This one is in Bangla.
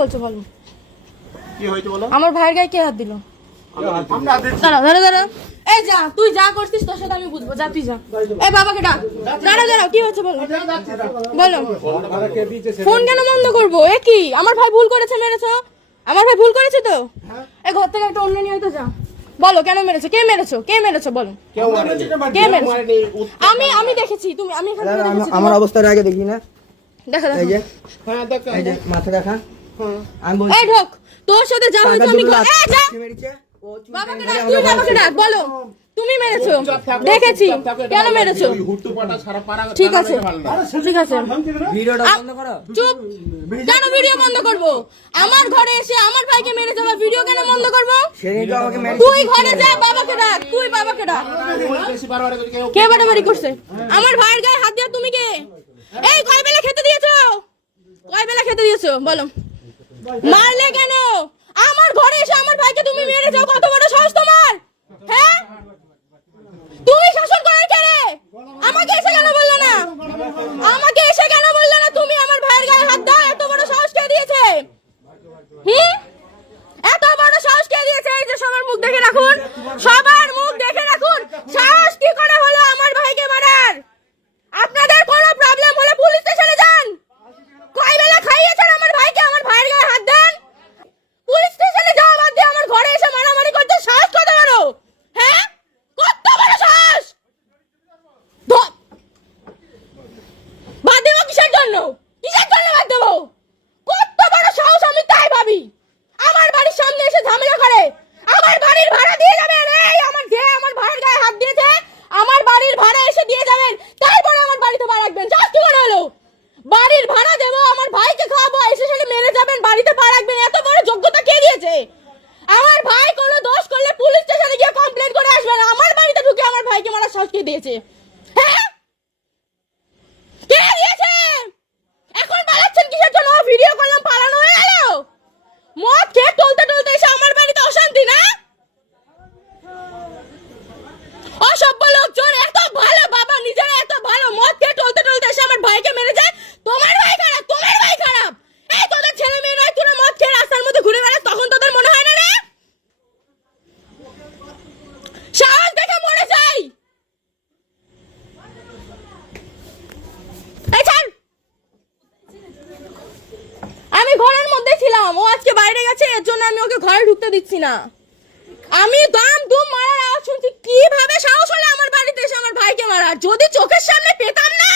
বলছো বলো, কি হয়েছে বলো? আমার ভাইয়ের গায়ে কে হাত দিল? দাঁড়া দাঁড়া দাঁড়া, এই যা, তুই যা করছিস তোর সাথে আমি বুঝবো, যা তুই যা। এই বাবাকে ডাক। দাঁড়া দাঁড়া, কি হয়েছে বলো বলো। ফোন কেন বন্ধ করবো? এ কি, আমার ভাই ভুল করেছে, মেরেছো? আমার ভাই ভুল করেছে তো? এই ঘর থেকে একটা অন্য নিয়ে তো যা। বলো কেন মেরেছো, কে মেরেছো, কে মেরেছো বলো, কে মেরেছো? আমি দেখেছি, তুমি আমি এখানে দেখেছি আমার অবস্থার আগে দেখি না। দেখা এই যে হ্যাঁ দেখো, এই যে মাথা দেখা। আমি বলছি এই ঢোক, তোর সাথে যা হয়েছে আমি এই যা। মেরেছে ও বাবাকে ডাক, তুই বাবাকে ডাক, বলো তুমি মেরেছো, দেখেছি, কেন মেরেছো? ঠিক আছে ঠিক আছে, ভিডিওটা বন্ধ করো। চুপ। কেন ভিডিও বন্ধ করবো? আমার ঘরে এসে আমার ভাইকে মেরে যাওয়া ভিডিও কেন বন্ধ করবো? সেদিন তো আমাকে মেরেছে। তুই ঘরে যা, বাবাকে ডাক, তুই বাবাকে ডাক। কে বাড়াবাড়ি করছে? আমার ভাইয়ের গায়ে হাত দিয়া তুমি কে? এই কয় বেলা খেতে দিয়েছো, কয় বেলা খেতে দিয়েছো বলো? মারলে কেন? আমার ঘরে এসে আমার ভাইকে তুমি মেরে যাও, কত বড় সাহস তোমার? হ্যাঁ, তুমি শাসন করার কে রে? আমাকে এসে কেন বললে না? আমাকে এসে কেন বললে না তুমি আমার ভাইয়ের গায়ে হাত দাও? এত বড় সাহস কে দিয়েছে? এত বড় সাহস কে দিয়েছে? এই যে সবার মুখ দেখে রাখুন, সবার মুখ দেখে রাখুন, সাহস কি করে হলো আমার ভাইকে মারার? আপনাদের কোনো প্রবলেম হলে পুলিশ স্টেশনে যান। কয় বেলা খাইয়েছেন আমার ভাইকে, আমার ভাইয়ের গায়ে হাত দেন? পুলিশ স্টেশনে যাওয়া বাদ দিয়ে আমার ঘরে এসে মারামারি করতে সাহস কত বড়? হ্যাঁ, কত বড় সাহস? বাদ দেবো কিসের জন্য? কিসের জন্য বাদ দেবো? কত বড় সাহস আমি তাই ভাবি। আমার বাড়ির সামনে এসে ঝামেলা করে, আমার বাড়ির ভাড়া দিয়ে যাবেন। এই আমার যে আমার ভাইয়ের গায়ে হাত দিয়েছে, আমার বাড়ির ভাড়া এসে দিয়ে যাবেন, তারপরে আমার বাড়িতে পা রাখবেন। চাষ কি করে হলো? বাড়ির ভাড়া দেবো, আমার ভাইকে খাওয়াবো, এসে সেটা মেরে যাবেন, বাড়িতে পা রাখবেন, এত বড় যোগ্যতা কে দিয়েছে? আমার ভাই কোনো দোষ করলে পুলিশ স্টেশনে গিয়ে কমপ্লেন করে আসবেন। আমার বাড়িতে ঢুকে আমার ভাইকে মারার সাহস কে দিয়েছে? হ্যাঁ, কে দিয়েছে? এখন পালাচ্ছেন কিসের জন্য? ভিডিও করলাম, পালানো হয়ে গেল। মদ খেয়ে টলতে টলতে এসে আমার বাড়িতে অশান্তি না? অসভ্য লোকজন, এত ভালো বাবা, নিজেরা এত ভালো, মদ খেয়ে টলতে টলতে এসে আমার ভাইকে মেরে যায়। তোমার ভাই খারাপ, তোমার ভাই খারাপ। এই তোদের ছেলে মেয়ে নয়, তোরা মদ খেয়ে রাস্তার মধ্যে ঘুরে বেড়াস, তখন তোদের মনে হয় না রে? সাহস দেখে মরে যাই। এই ছাড়। আমি ঘরের মধ্যে ছিলাম, ও আজকে বাইরে গেছে, এর জন্য আমি ওকে ঘরে ঢুকতে দিচ্ছি না। আমি দাম দুম মারার আওয়াজ শুনছি, কিভাবে সাহস হলো আমার বাড়িতে এসে আমার ভাইকে মারার? যদি চোখের সামনে পেতাম না,